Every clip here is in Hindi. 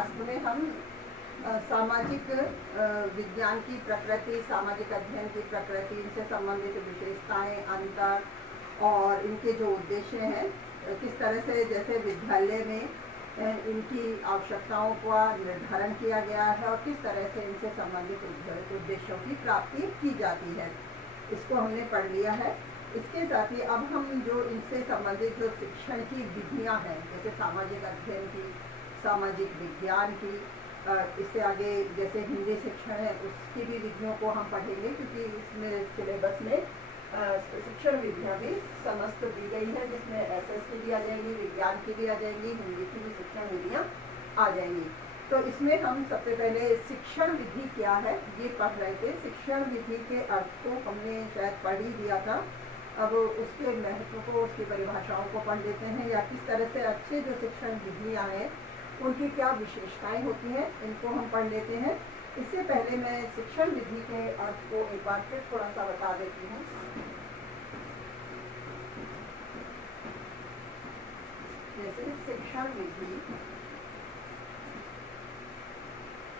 शास्त्र में हम सामाजिक विज्ञान की प्रकृति, सामाजिक अध्ययन की प्रकृति, इनसे संबंधित विशेषताएं, अंतर और इनके जो उद्देश्य हैं, किस तरह से जैसे विद्यालय में इनकी आवश्यकताओं का निर्धारण किया गया है और किस तरह से इनसे संबंधित उद्देश्यों की प्राप्ति की जाती है, इसको हमने पढ़ लिया है। इसके साथ ही अब हम जो इनसे संबंधित जो शिक्षण की विधियां हैं, जैसे सामाजिक अध्ययन की, सामाजिक विज्ञान की, इससे आगे जैसे हिंदी शिक्षण है उसकी भी विधियों को हम पढ़ेंगे, क्योंकि इसमें सिलेबस में शिक्षण विधियां भी समस्त दी गई है, जिसमें एसएस की भी आ जाएंगी, विज्ञान की भी आ जाएंगी, हिंदी की भी शिक्षण विधियां आ जाएंगी। तो इसमें हम सबसे पहले शिक्षण विधि क्या है ये पढ़ रहे थे। शिक्षण विधि के अर्थ को हमने शायद पढ़ ही दिया था, अब उसके महत्व को, उसकी परिभाषाओं को पढ़ लेते हैं, या किस तरह से अच्छे जो शिक्षण विधियाँ हैं उनकी क्या विशेषताएं होती हैं, इनको हम पढ़ लेते हैं। इससे पहले मैं शिक्षण विधि के अर्थ को एक बार फिर थोड़ा सा बता देती हूँ। जैसे शिक्षण विधि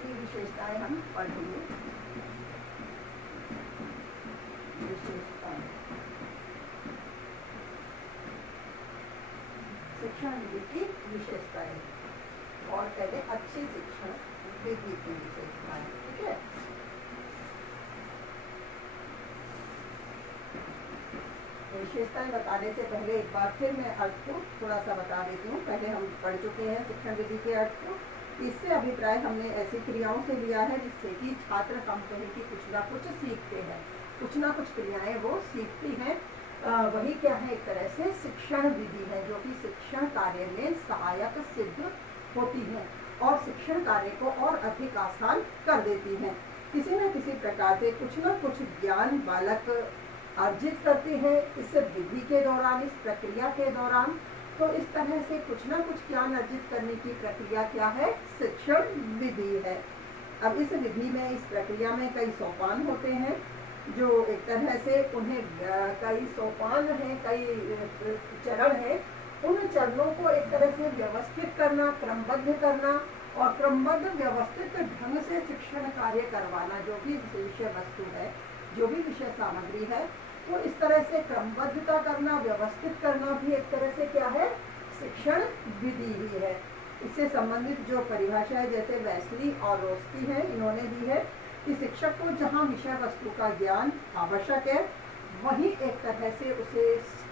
की विशेषताएं हम पढ़ेंगे। विशेषताएं शिक्षण विधि की विशेषताएं, और पहले अच्छी शिक्षण विधि की विशेषताएं, ठीक है। विशेषताएं बताने से पहले एक बार फिर मैं अर्थ को थोड़ा सा बता देती हूँ। पहले हम पढ़ चुके हैं शिक्षण विधि के अर्थ को। इससे अभिप्राय हमने ऐसी क्रियाओं से लिया है जिससे कि छात्र हम कहें कि कुछ ना कुछ सीखते हैं, कुछ ना कुछ क्रियाएं वो सीखती हैं। वही क्या है, एक तरह से शिक्षण विधि है जो कि शिक्षण कार्य में सहायक सिद्ध होती है और शिक्षण कार्य को और अधिक आसान कर देती है। किसी न किसी प्रकार से कुछ न कुछ ज्ञान बालक अर्जित करते हैं इस विधि के दौरान, इस प्रक्रिया के दौरान। तो इस तरह से कुछ ना कुछ ज्ञान अर्जित करने की प्रक्रिया क्या है, शिक्षण विधि है। अब इस विधि में, इस प्रक्रिया में कई सोपान होते हैं, जो एक तरह से उन्हें कई सोपान हैं, कई चरण हैं। उन चरणों को एक तरह से व्यवस्थित करना, क्रमबद्ध करना और क्रमबद्ध व्यवस्थित ढंग से शिक्षण कार्य करवाना, जो भी विषय वस्तु है, जो भी विषय सामग्री है, तो इस तरह से क्रमबद्धता करना, व्यवस्थित करना भी एक तरह से क्या है, शिक्षण विधि ही है। इससे संबंधित जो परिभाषा है, जैसे वेस्ली और रोस्की है, इन्होंने दी है कि शिक्षक को जहाँ विषय वस्तु का ज्ञान आवश्यक है, वही एक तरह से उसे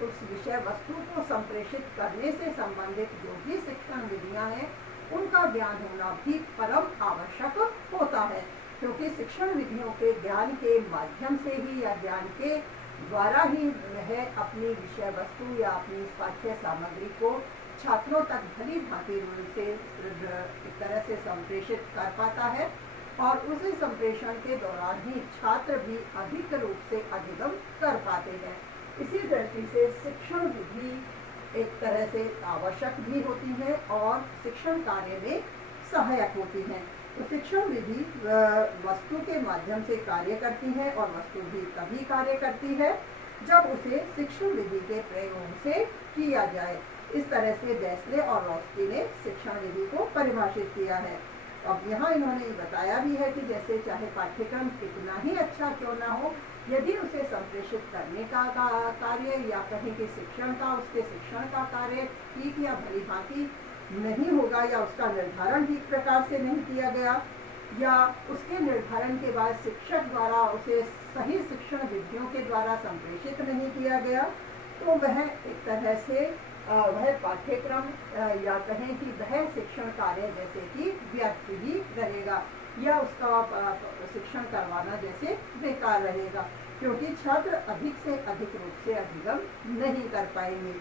उस विषय वस्तु को संप्रेषित करने से संबंधित जो भी शिक्षण विधियां हैं उनका ज्ञान होना भी परम आवश्यक होता है, क्योंकि शिक्षण विधियों के ज्ञान के माध्यम से ही या ज्ञान के द्वारा ही वह अपनी विषय वस्तु या अपनी पाठ्य सामग्री को छात्रों तक भली भांति रूप से एक तरह से संप्रेषित कर पाता है, और उसी संप्रेषण के दौरान ही छात्र भी अधिक रूप से अधिगम कर पाते हैं। इसी दृष्टि से शिक्षण विधि एक तरह से आवश्यक भी होती है और शिक्षण कार्य में सहायक होती है। तो शिक्षण विधि वस्तु के माध्यम से कार्य करती है, और वस्तु भी तभी कार्य करती है जब उसे शिक्षण विधि के प्रयोग से किया जाए। इस तरह से वेस्ले और रोस्की ने शिक्षण विधि को परिभाषित किया है। अब यहाँ इन्होंने बताया भी है कि जैसे चाहे पाठ्यक्रम कितना ही अच्छा क्यों ना हो, यदि उसे संप्रेषित करने का कार्य या कहें कि शिक्षण का, उसके शिक्षण का कार्य ठीक या भली भांति नहीं होगा, या उसका निर्धारण ठीक प्रकार से नहीं किया गया, या उसके निर्धारण के बाद शिक्षक द्वारा उसे सही शिक्षण विधियों के द्वारा संप्रेषित नहीं किया गया, तो वह एक तरह से वह पाठ्यक्रम या कहें कि वह शिक्षण कार्य जैसे कि व्यर्थ ही रहेगा, या उसका शिक्षण करवाना जैसे बेकार रहेगा, क्योंकि छात्र अधिक से अधिक रूप से अधिगम नहीं कर पाएंगे।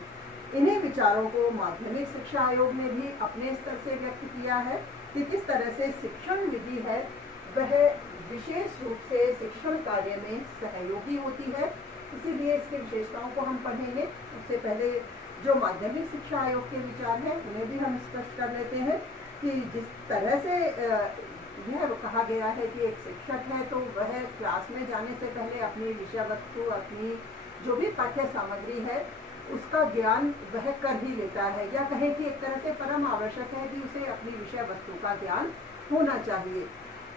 इन्हीं विचारों को माध्यमिक शिक्षा आयोग ने भी अपने स्तर से व्यक्त किया है कि किस तरह से शिक्षण विधि है वह विशेष रूप से शिक्षण कार्य में सहयोगी होती है। इसीलिए इसकी विशेषताओं को हम पढ़ेंगे। उससे पहले जो माध्यमिक शिक्षा आयोग के विचार हैं उन्हें भी हम स्पष्ट कर लेते हैं कि जिस तरह से यह कहा गया है कि एक शिक्षक है तो वह क्लास में जाने से पहले अपनी विषय वस्तु, अपनी जो भी पाठ्य सामग्री है उसका ज्ञान वह कर ही लेता है, या कहें कि एक तरह से परम आवश्यक है कि उसे अपनी विषय वस्तु का ज्ञान होना चाहिए।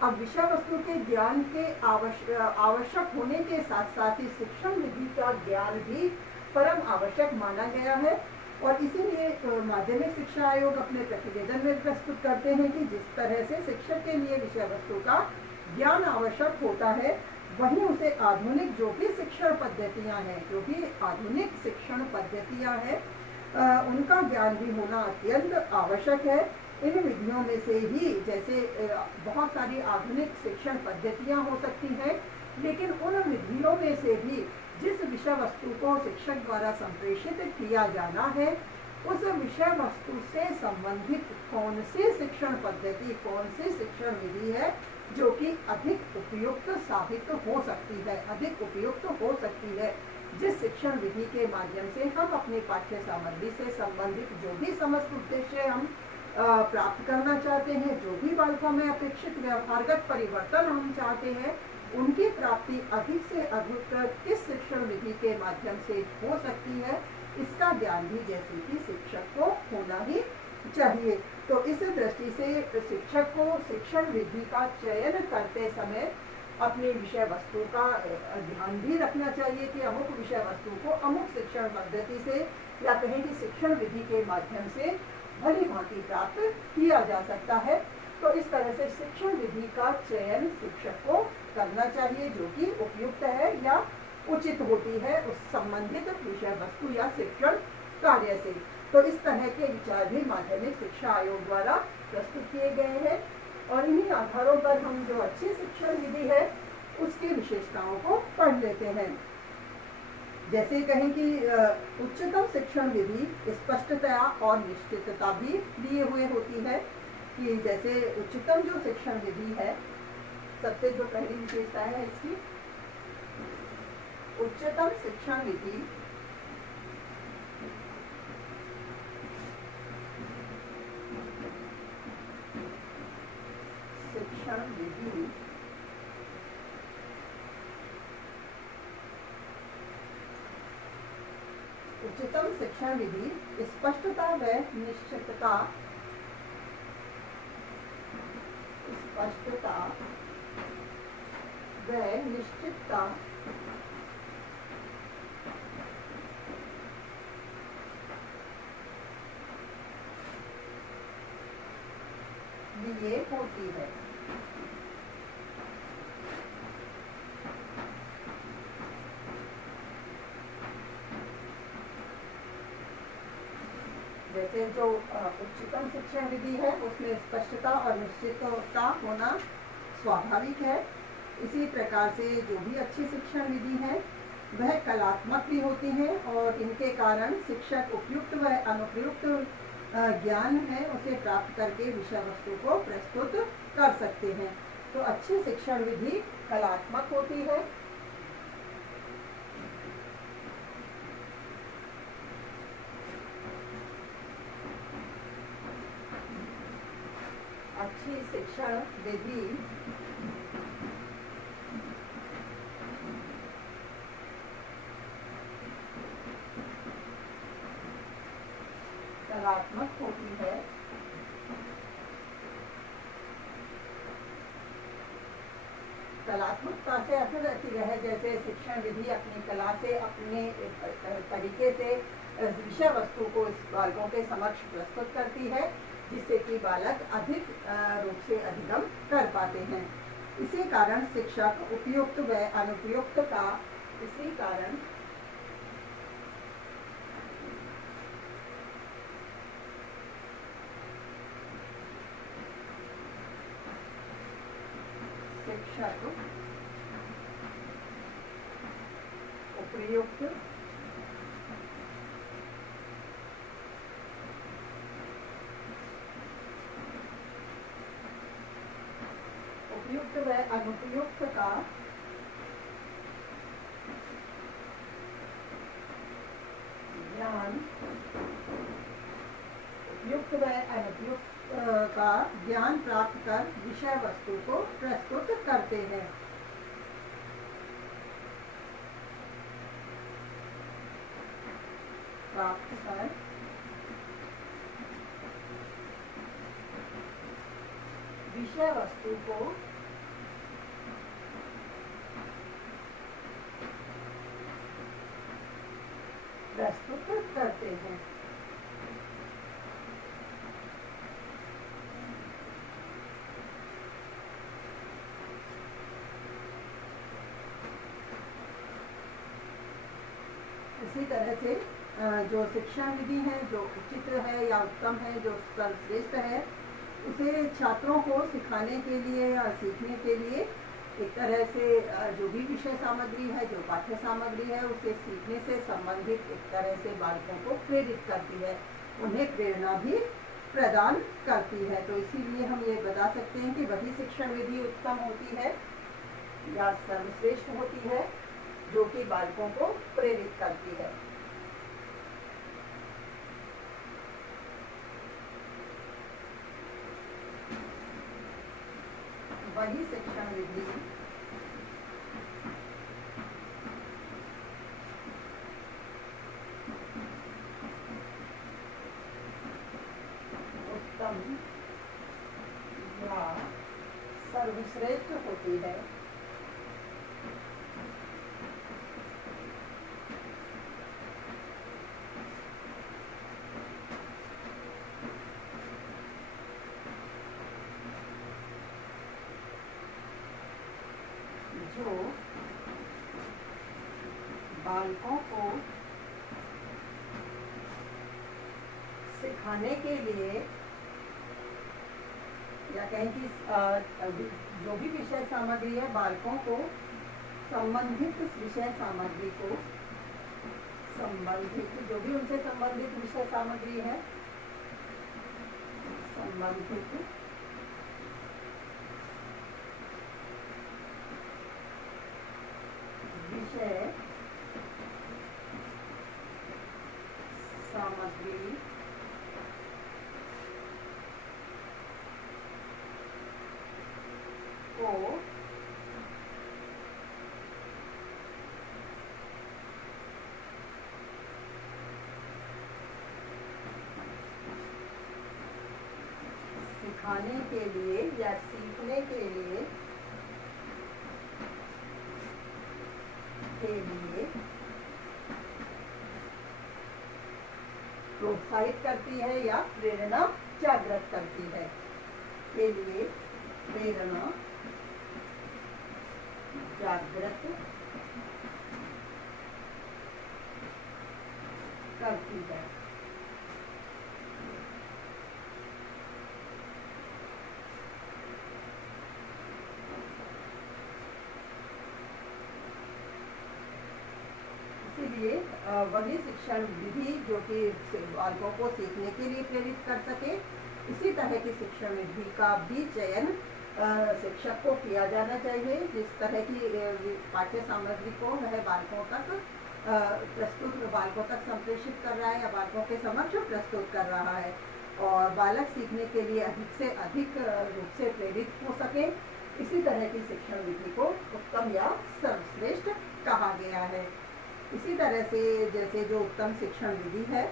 अब विषय वस्तु के ज्ञान के आवश्यक होने के साथ साथ ही शिक्षण विधि का ज्ञान भी परम आवश्यक माना गया है। और इसीलिए माध्यमिक शिक्षा आयोग अपने प्रतिवेदन में प्रस्तुत करते हैं कि जिस तरह से शिक्षक के लिए विषय वस्तु का ज्ञान आवश्यक होता है, वहीं उसे आधुनिक जो भी शिक्षण पद्धतियां हैं, जो भी आधुनिक शिक्षण पद्धतियां हैं, उनका ज्ञान भी होना अत्यंत आवश्यक है। इन विधियों में से ही जैसे बहुत सारी आधुनिक शिक्षण पद्धतियां हो सकती हैं, लेकिन उन विधियों में से भी जिस विषय वस्तु को शिक्षक द्वारा संप्रेषित किया जाना है, उस विषय वस्तु से संबंधित कौन सी शिक्षण पद्धति, कौन सी शिक्षण विधि है जो कि अधिक उपयुक्त साबित हो सकती है, अधिक उपयुक्त हो सकती है, जिस शिक्षण विधि के माध्यम से हम अपनी पाठ्य सामग्री से संबंधित जो भी समस्त उद्देश्य हम प्राप्त करना चाहते हैं, जो भी बालकों में अपेक्षित व्यवहारगत परिवर्तन हम चाहते हैं, उनकी प्राप्ति अधिक से अधिक किस शिक्षण विधि के माध्यम से हो सकती है, इसका ज्ञान भी जैसे कि शिक्षक को होना ही चाहिए। तो इस दृष्टि से शिक्षक को शिक्षण विधि का चयन करते समय अपनी विषय वस्तु का ध्यान भी रखना चाहिए कि अमुक विषय वस्तु को अमुक शिक्षण पद्धति से, या कहें कि शिक्षण विधि के माध्यम से भली भांति प्राप्त किया जा सकता है। तो इस तरह से शिक्षण विधि का चयन शिक्षक को करना चाहिए जो कि उपयुक्त है या उचित होती है उस संबंधित विषय वस्तु या शिक्षण कार्य से। तो इस तरह के विचार भी माध्यमिक शिक्षा आयोग द्वारा प्रस्तुत किए गए हैं, और इन्हीं आधारों पर हम जो अच्छी शिक्षण विधि है उसकी विशेषताओं को पढ़ लेते हैं। जैसे कहें कि उच्चतम शिक्षण विधि स्पष्टता और निश्चितता भी लिए हुए होती है, कि जैसे उच्चतम जो शिक्षण विधि है, सबसे जो पहली विशेषता है इसकी, उच्चतम शिक्षण विधि उच्चतम शिक्षण विधि स्पष्टता व निश्चितता, स्पष्टता व निश्चितता लिए होती है। जैसे जो उच्चतम शिक्षण विधि है उसमें स्पष्टता और निश्चितता होना स्वाभाविक है। इसी प्रकार से जो भी अच्छी शिक्षण विधि है वह कलात्मक भी होती है, और इनके कारण शिक्षक उपयुक्त व अनुपयुक्त ज्ञान है उसे प्राप्त करके विषय वस्तु को प्रस्तुत कर सकते हैं। तो अच्छी शिक्षण विधि कलात्मक होती है, अच्छी शिक्षण विधि कलात्मक होती है। कलात्मकता से अर्थ है जैसे शिक्षण विधि अपनी कला से, अपने तरीके से विषय वस्तु को बालकों के समक्ष प्रस्तुत करती है, जिससे कि बालक अधिक रूप से अधिगम कर पाते हैं। इसी कारण शिक्षक उपयुक्त व अनुपयुक्त का, इसी कारण शिक्षक उपयुक्त व अनुपयुक्त का ज्ञान, उपयुक्त व अनुपयुक्त का ज्ञान प्राप्त कर विषय वस्तु को प्रस्तुत करते हैं। प्राप्त कर विषय वस्तु को प्रस्तुत करते हैं। इसी तरह से जो शिक्षण विधि है, जो उचित है या उत्तम है, जो सर्वश्रेष्ठ है, उसे छात्रों को सिखाने के लिए या सीखने के लिए एक तरह से जो भी विषय सामग्री है, जो पाठ्य सामग्री है, उसे सीखने से संबंधित एक तरह से बालकों को प्रेरित करती है, उन्हें प्रेरणा भी प्रदान करती है। तो इसीलिए हम ये बता सकते हैं कि वही शिक्षण विधि उत्तम होती है या सर्वश्रेष्ठ होती है जो कि बालकों को प्रेरित करती है। वही शिक्षण विधि उत्तम या सर्वश्रेष्ठ होती है जो बालकों को सिखाने के लिए या कहें कि जो भी विषय सामग्री है, बालकों को संबंधित विषय सामग्री को संबंधित जो भी उनसे संबंधित विषय सामग्री है, संबंधित विषय सामग्री को सिखाने के लिए या सीखने के लिए प्रोत्साहित करती है या प्रेरणा जागृत करती है, के लिए प्रेरणा जागृत करती है। इसीलिए वही शिक्षण विधि जो कि बालकों को सीखने के लिए प्रेरित कर सके, इसी तरह की शिक्षण विधि का भी चयन शिक्षक को किया जाना चाहिए, जिस तरह की पाठ्य सामग्री को वह बालकों तक बालकों तक संप्रेषित कर रहा है या बालकों के समक्ष प्रस्तुत कर रहा है, और बालक सीखने के लिए अधिक से अधिक रूप से प्रेरित हो सके। इसी तरह की शिक्षण विधि को उत्तम या सर्वश्रेष्ठ कहा गया है। इसी तरह से जैसे जो उत्तम शिक्षण विधि है,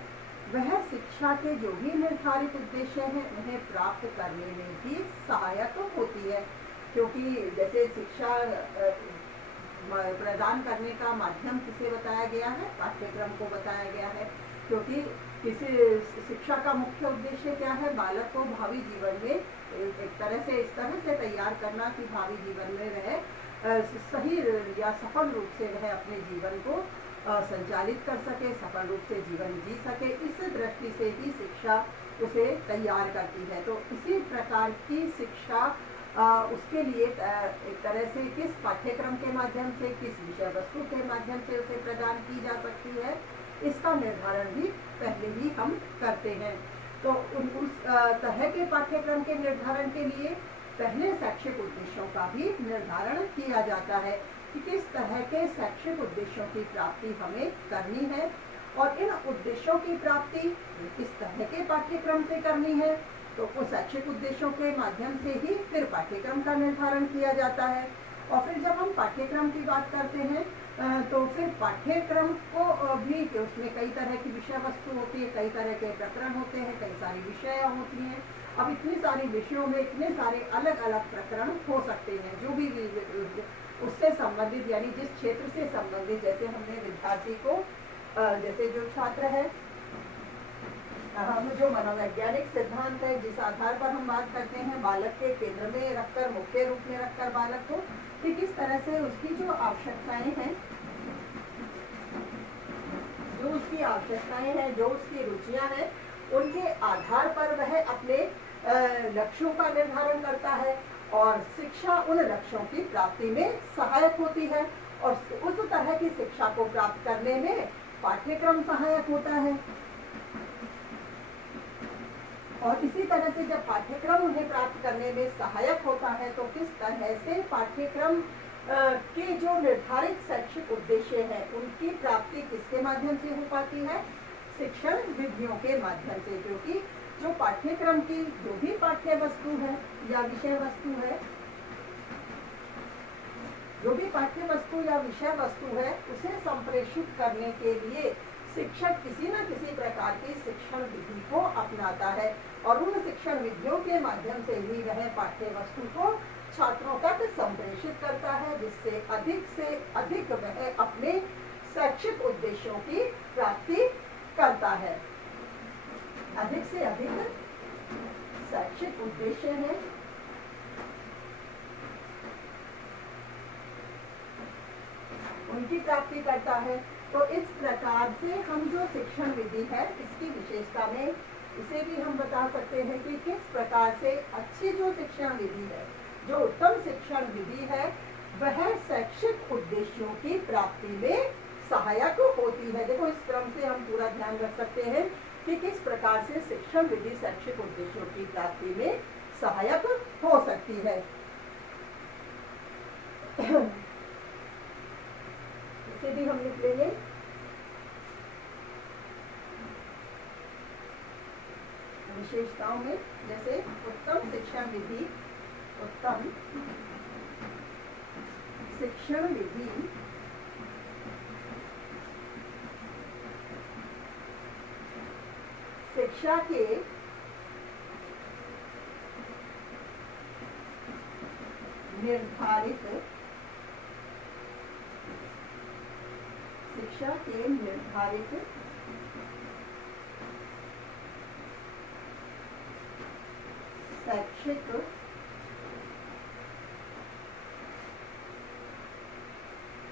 वह शिक्षा के जो भी निर्धारित उद्देश्य हैं उन्हें प्राप्त करने में भी सहायक होती है, क्योंकि जैसे शिक्षा प्रदान करने का माध्यम किसे बताया गया है, पाठ्यक्रम को बताया गया है, क्योंकि किसी शिक्षा का मुख्य उद्देश्य क्या है, बालक को भावी जीवन में एक तरह से इस तरह से तैयार करना कि भावी जीवन में वह सही या सफल रूप से वह अपने जीवन को संचालित कर सके, सफल रूप से जीवन जी सके। इस दृष्टि से ही शिक्षा उसे तैयार करती है। तो इसी प्रकार की शिक्षा उसके लिए एक तरह से किस पाठ्यक्रम के माध्यम से, किस विषय वस्तु के माध्यम से उसे प्रदान की जा सकती है, इसका निर्धारण भी पहले ही हम करते हैं। तो उस तरह के पाठ्यक्रम के निर्धारण के लिए पहले शैक्षिक उद्देश्यों का भी निर्धारण किया जाता है कि किस तरह के शैक्षिक उद्देश्यों की प्राप्ति हमें करनी है, और इन उद्देश्यों की प्राप्ति किस तरह के पाठ्यक्रम से करनी है। तो उस शैक्षिक उद्देश्यों के माध्यम से ही फिर पाठ्यक्रम का निर्धारण किया जाता है। और फिर जब हम पाठ्यक्रम की बात करते हैं तो फिर पाठ्यक्रम को भी कि उसमें कई तरह की विषय वस्तु होती है, कई तरह के प्रकरण होते हैं, कई सारी विषय होती हैं। अब इतनी सारी विषयों में इतने सारे अलग अलग प्रकरण हो सकते हैं, जो भी उससे संबंधित यानी जिस क्षेत्र से संबंधित, जैसे हमने विद्यार्थी को जैसे जो छात्र है, हम जो मनोवैज्ञानिक सिद्धांत है जिस आधार पर हम बात करते हैं, बालक के केंद्र में रखकर, मुख्य रूप में रखकर बालक को, कि किस तरह से उसकी जो आवश्यकताएं हैं, जो उसकी रुचियां हैं, उनके आधार पर वह अपने लक्ष्यों का निर्धारण करता है और शिक्षा उन लक्ष्यों की प्राप्ति में सहायक होती है। और उस तरह की शिक्षा को प्राप्त करने में पाठ्यक्रम सहायक होता है। और इसी तरह से जब पाठ्यक्रम उन्हें प्राप्त करने में सहायक होता है तो किस तरह से पाठ्यक्रम के जो निर्धारित शैक्षिक उद्देश्य है उनकी प्राप्ति किसके माध्यम से हो पाती है? शिक्षण विधियों के माध्यम से। क्योंकि जो पाठ्यक्रम की जो भी पाठ्य वस्तु है या विषय वस्तु है, जो भी पाठ्य वस्तु या विषय वस्तु है, उसे संप्रेषित करने के लिए शिक्षक किसी न किसी प्रकार की शिक्षण विधि को अपनाता है और उन शिक्षण विधियों के माध्यम से ही वह पाठ्य वस्तु को छात्रों तक संप्रेषित करता है, जिससे अधिक वह अपने शैक्षिक उद्देश्यों की प्राप्ति करता है। अधिक से अधिक शैक्षिक उद्देश्य है उनकी प्राप्ति करता है। तो इस प्रकार से हम जो शिक्षण विधि है इसकी विशेषता में इसे भी हम बता सकते हैं कि किस प्रकार से अच्छी जो शिक्षण विधि है, जो उत्तम शिक्षण विधि है, वह शैक्षिक उद्देश्यों की प्राप्ति में सहायक होती है। देखो, इस क्रम से हम पूरा ध्यान रख सकते हैं कि किस प्रकार से शिक्षण विधि शैक्षिक उद्देश्यों की प्राप्ति में सहायक हो सकती है। इसे भी हम लिख लेंगे। विशेषताओं में जैसे उत्तम शिक्षण विधि शिक्षा के निर्धारित शैक्षिक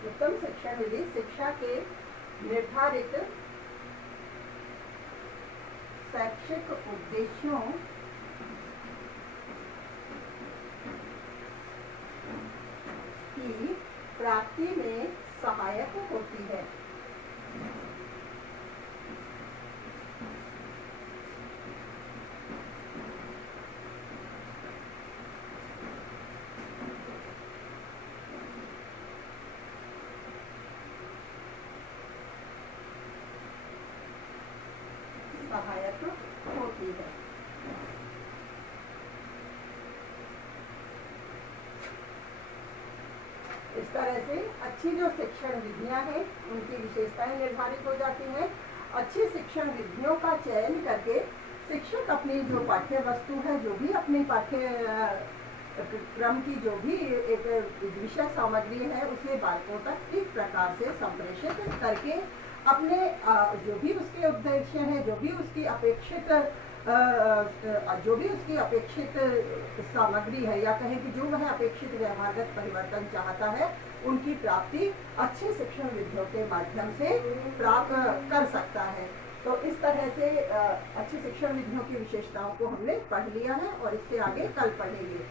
उत्तम शिक्षण विधि शिक्षा के निर्धारित शैक्षिक उद्देश्यों की प्राप्ति में सहायक होती है। इस तरह से अच्छी जो शिक्षण विधियां हैं उनकी विशेषताएं निर्धारित हो जाती हैं। अच्छी शिक्षण विधियों का चयन करके शिक्षक अपनी जो पाठ्य वस्तु है, जो भी अपनी पाठ्य क्रम की जो भी एक विषय सामग्री है, उसे बालकों तक ठीक प्रकार से संप्रेषित करके अपने जो भी उसके उद्देश्य हैं, जो भी उसकी अपेक्षित सामग्री है, या कहें कि जो वह अपेक्षित व्यवहारगत परिवर्तन चाहता है, उनकी प्राप्ति अच्छी शिक्षण विधियों के माध्यम से प्राप्त कर सकता है। तो इस तरह से अच्छी शिक्षण विधियों की विशेषताओं को हमने पढ़ लिया है और इससे आगे कल पढ़ेंगे।